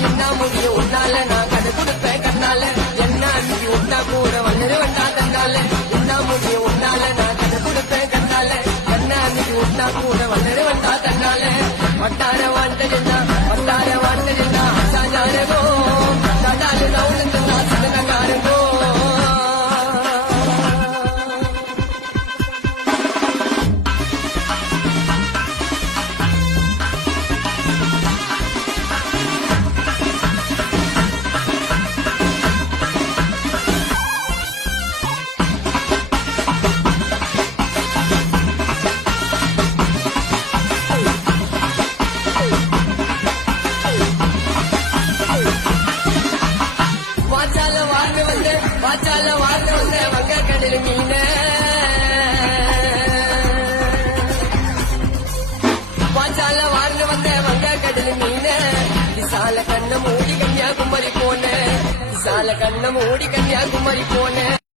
என்ன முடியும் உன்னால நான் கதை கொடுப்பேன் கண்ணால என்ன அன்னைக்கு உண்டா கூட வந்தது வந்தா தந்தால என்ன முடியும் உன்னால நான் கதை கொடுப்பேன் கண்ணால என்ன அன்னைக்கு உண்டா கூட வந்தது வந்தா தந்தால வட்டார வாழ்ந்ததுன்னா சாஜாரகோ கடாலு நவுந்து சதனகாரகோ வாச்சால வாழ்ந்து வந்த வங்க கடல் மீன வாச்சால வாழ்ந்து வந்த வங்க கடல் மீன விசால கண்ண மூடி கன்னியாகுமரி போன விசால கண்ண மூடி கன்னியாகுமரி போன